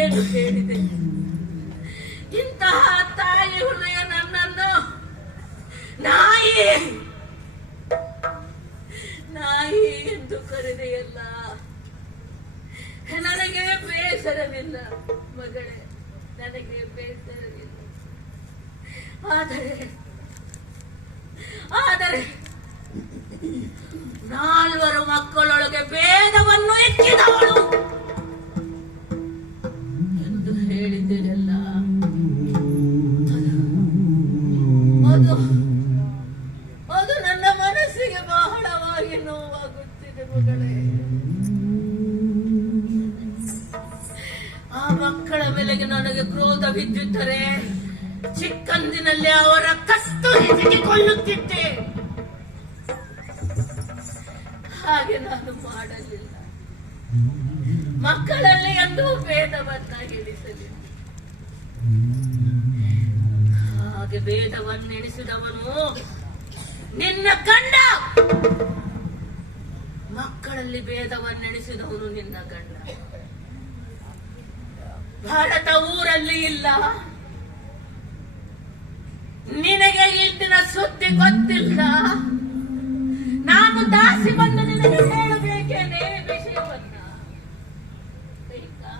ಏನು ಹೇಳಿದೆ? ಇಂತಹ ತಾಯಿ ಹೃದಯ ನನ್ನನ್ನು ನಾಯಿ ನಾಯಿ ಎಂದು ಕರೆದೆಯಲ್ಲ. ನನಗೆ ಬೇಸರವಿಲ್ಲ ಮಗಳೇ, ನನಗೆ ಬೇಸರವಿಲ್ಲ. ಆದರೆ 4 ಮಕ್ಕಳೊಳಗೆ ಭೇದವನ್ನು ಎಕ್ಕಿದವಳು ಎಂದು ಹೇಳಿದ್ದೆಯಲ್ಲ, ಅದು ನನ್ನ ಮನಸ್ಸಿಗೆ ಬಹಳವಾಗಿ ನೋವಾಗುತ್ತಿದೆ ಮಗಳೇ. ಆ ಮಕ್ಕಳ ಮೇಲೆಗೆ ನನಗೆ ಕ್ರೋಧ ಬಿದ್ದಿದ್ದರೆ ಚಿಕ್ಕಂದಿನಲ್ಲಿ ಅವರ ಕತ್ತು ಹಿಡಿದುಕೊಳ್ಳುತ್ತಿದ್ದೆ. ಹಾಗೆ ನಾನು ಮಾಡಲಿಲ್ಲ. ಮಕ್ಕಳಲ್ಲಿ ಎಂದೂ ಭೇದವನ್ನ ಎಣಿಸಲಿಲ್ಲ. ಹಾಗೆ ಭೇದವನ್ನೆಣಿಸಿದವನು ನಿನ್ನ ಗಂಡ. ಮಕ್ಕಳಲ್ಲಿ ಭೇದವನ್ನೆಣಿಸಿದವನು ನಿನ್ನ ಗಂಡ. ಭಾರತ ಊರಲ್ಲಿ ಇಲ್ಲ. ನಿನಗೆ ಇಂದಿನ ಸುದ್ದಿ ಗೊತ್ತಿಲ್ಲ. ನಾನು ದಾಸಿ ಬಂದು ನಿನಗೆ ಹೇಳಬೇಕೇನೆ ವಿಷಯವನ್ನ. ಕೈಕಾ,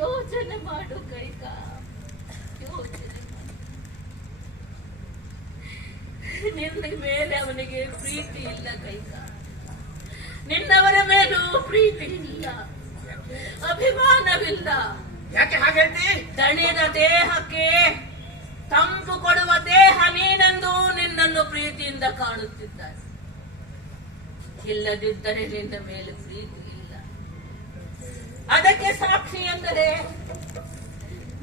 ಯೋಚನೆ ಮಾಡು ಕೈಕಾ, ಯೋಚನೆ ಮಾಡು. ನಿನ್ನ ಮೇಲೆ ಅವನಿಗೆ ಪ್ರೀತಿ ಇಲ್ಲ ಕೈಕಾ. ನಿನ್ನವರ ಮೇಲೂ ಪ್ರೀತಿ ಇಲ್ಲ, ಅಭಿಮಾನವಿಲ್ಲ. ಯಾಕೆ ಹಾಗೇಳ್ತಿ? ದಣಿದ ದೇಹಕ್ಕೆ ತಂಪು ಕೊಡುವ ದೇಹ ನೀನೆಂದು ನಿನ್ನನ್ನು ಪ್ರೀತಿಯಿಂದ ಕಾಣುತ್ತಿದ್ದಾರೆ. ಇಲ್ಲದಿದ್ದರೆ ನಿನ್ನ ಮೇಲೆ ಪ್ರೀತಿ ಇಲ್ಲ. ಅದಕ್ಕೆ ಸಾಕ್ಷಿ ಎಂದರೆ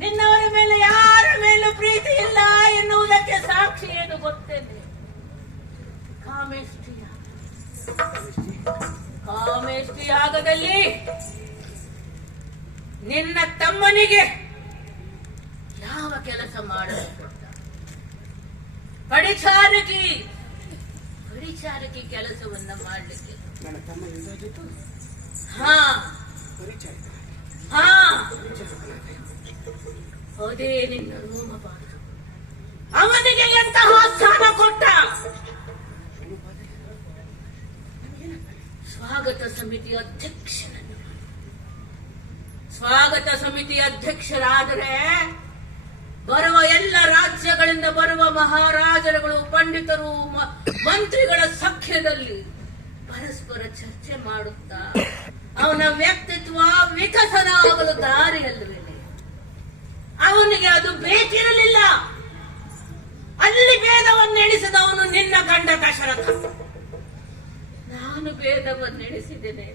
ನಿನ್ನವರ ಮೇಲೆ ಯಾರ ಮೇಲೂ ಪ್ರೀತಿ ಇಲ್ಲ ಎನ್ನುವುದಕ್ಕೆ ಸಾಕ್ಷಿ ಏನು ಗೊತ್ತೇನೆ? ಕಾಮೇಷ್ಟಿ ಯಾಗದಲ್ಲಿ ನಿನ್ನ ತಮ್ಮನಿಗೆ ಯಾವ ಕೆಲಸ ಮಾಡಬೇಕು? ಪರಿಚಾರಕಿ ಕೆಲಸವನ್ನ ಮಾಡಲಿಕ್ಕೆ. ನನ್ನ ತಮ್ಮ ಅದೇ ನಿನ್ನ ರೋಮಪಾನ. ಅವನಿಗೆ ಎಂತಹ ಸ್ಥಾನ ಕೊಟ್ಟ? ಸ್ವಾಗತ ಸಮಿತಿ ಅಧ್ಯಕ್ಷರಾದರೆ ಬರುವ ಎಲ್ಲ ರಾಜ್ಯಗಳಿಂದ ಬರುವ ಮಹಾರಾಜರುಗಳು, ಪಂಡಿತರು, ಮಂತ್ರಿಗಳ ಸಖ್ಯದಲ್ಲಿ ಪರಸ್ಪರ ಚರ್ಚೆ ಮಾಡುತ್ತಾ ಅವನ ವ್ಯಕ್ತಿತ್ವ ವಿಕಸನ ಆಗಲು ದಾರಿಯಲ್ಲವೇ? ಅವನಿಗೆ ಅದು ಬೇಕಿರಲಿಲ್ಲ. ಅಲ್ಲಿ ಭೇದವನ್ನೆಣಿಸಿದವನು ನಿನ್ನ ಗಂಡ ದಶರಥ. ನಾನು ಭೇದವನ್ನೆಣಿಸಿದ್ದೇನೆ.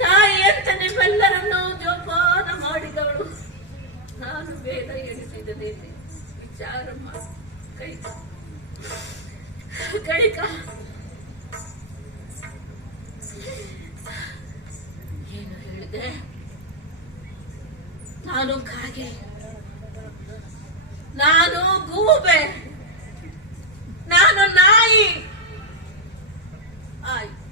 ತಾಯಿ ಅಂತ ನಿಮ್ಮೆಲ್ಲರನ್ನು ಜೋಪಾನ ಮಾಡಿದವಳು ನಾನು ಭೇದ ಎಣಿಸಿದ್ದೇನೆ. ವಿಚಾರ ಮಾಡಿ ಕೈಕ ಏನು ಹೇಳಿದೆ? ನಾನು ಕಾಗೆ, ನಾನು ಗೂಬೆ, ನಾನು ನಾಯಿ. ಆಯ್ತು,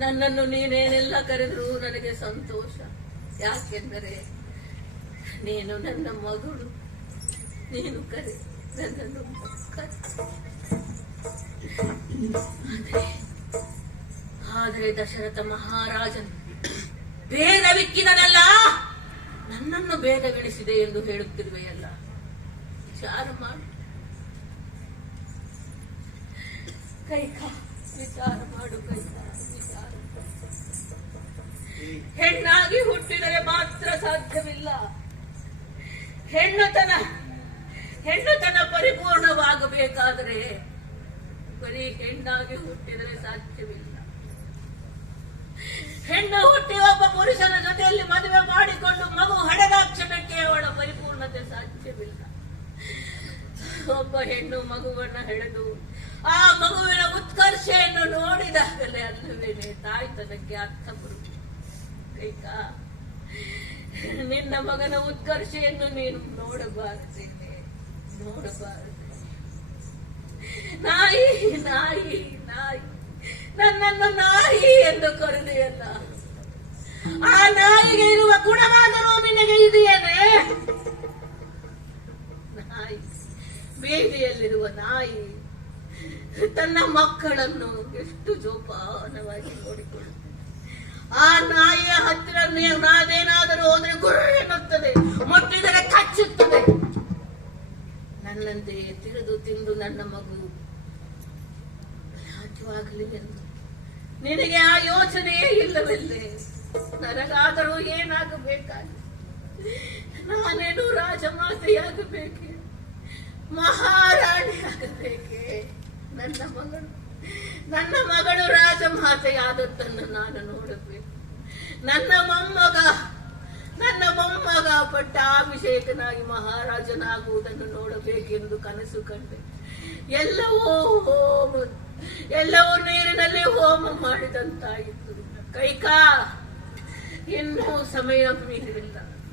ನನ್ನನ್ನು ನೀನೇನೆಲ್ಲ ಕರೆದರೂ ನನಗೆ ಸಂತೋಷ. ಯಾಕೆಂದರೆ ನೀನು ನನ್ನ ಮಗಳು. ನೀನು ಕರೆ ನನ್ನನ್ನು ಆದರೆ ದಶರಥ ಮಹಾರಾಜನು ಭೇದವಿಕ್ಕಿದನಲ್ಲ, ನನ್ನನ್ನು ಭೇದವೆಣಿಸಿದೆ ಎಂದು ಹೇಳುತ್ತಿರುವೆಯಲ್ಲ. ವಿಚಾರ ಮಾಡು ಕೈಕಾ, ವಿಚಾರ ಮಾಡು ಕೈಕಾ, ವಿಚಾರ. ಹೆಣ್ಣಾಗಿ ಹುಟ್ಟಿದರೆ ಮಾತ್ರ ಸಾಧ್ಯವಿಲ್ಲ. ಹೆಣ್ಣುತನ ಪರಿಪೂರ್ಣವಾಗಬೇಕಾದರೆ ಬರೀ ಹೆಣ್ಣಾಗಿ ಹುಟ್ಟಿದರೆ ಸಾಧ್ಯವಿಲ್ಲ. ಹೆಣ್ಣು ಹುಟ್ಟಿ ಒಬ್ಬ ಪುರುಷನ ಜೊತೆಯಲ್ಲಿ ಮದುವೆ ಮಾಡಿಕೊಂಡು ಮಗು ಹಡೆದಾಕ್ಷಣಕ್ಕೆ ಅವಳ ಪರಿಪೂರ್ಣತೆ ಸಾಧ್ಯವಿಲ್ಲ. ಒಬ್ಬ ಹೆಣ್ಣು ಮಗುವನ್ನ ಹೆಳೆದು ಆ ಮಗುವಿನ ಉತ್ಕರ್ಷೆಯನ್ನು ನೋಡಿದಾಗಲೇ ಅಲ್ಲವೇನೆ ತಾಯ್ತನಕ್ಕೆ ಅರ್ಥ ಬರುವುದು. ಕೈಕಾ, ನಿನ್ನ ಮಗನ ಉತ್ಕರ್ಷೆಯನ್ನು ನೀನು ನೋಡಬಾರದೇನೆ, ನೋಡಬಾರದು. ನಾಯಿ ನಾಯಿ ನಾಯಿ ನನ್ನನ್ನು ನಾಯಿ ಎಂದು ಕರೆದೆಯಲ್ಲ, ಆ ನಾಯಿಗೆ ಇರುವ ಗುಣವಾದರೂ ನಿನಗೆ ಇದೆಯೇನೆ? ನಾಯಿ, ಬೀದಿಯಲ್ಲಿರುವ ನಾಯಿ ತನ್ನ ಮಕ್ಕಳನ್ನು ಎಷ್ಟು ಜೋಪಾನವಾಗಿ ನೋಡಿಕೊಳ್ಳುತ್ತದೆ. ಆ ನಾಯಿಯ ಹತ್ತಿರ ನಾವೇನಾದರೂ ಹೋದ್ರೆ ಗುರು ಎನ್ನುತ್ತದೆ, ಮುಟ್ಟಿದರೆ ಕಚ್ಚುತ್ತದೆ. ನನ್ನಂತೆ ತಿಳಿದು ತಿಂದು ನನ್ನ ಮಗು ಬಲಾಢ್ಯವಾಗಲಿ ಎಂದು ನಿನಗೆ ಆ ಯೋಚನೆಯೇ ಇಲ್ಲವಲ್ಲೇ? ನನಗಾದರೂ ಏನಾಗಬೇಕಾಗಿ? ನಾನೇನು ರಾಜಮಾತೆಯಾಗಬೇಕೆ? ಮಹಾರಾಣಿಯಾಗಬೇಕೆ? ನನ್ನ ಮಗಳು ರಾಜಮಾತೆಯಾದದ್ದನ್ನು ನಾನು ನೋಡಬೇಕು. ನನ್ನ ಮೊಮ್ಮಗ ಪಟ್ಟಾಭಿಷೇಕನಾಗಿ ಮಹಾರಾಜನಾಗುವುದನ್ನು ನೋಡಬೇಕೆಂದು ಕನಸು ಕಂಡೆ. ಎಲ್ಲವೂ ನೀರಿನಲ್ಲಿ ಹೋಮ ಮಾಡಿದಂತಾಯಿತು. ಕೈಕಾ, ಇನ್ನೂ ಸಮಯ ಮೀರಿಲ್ಲ.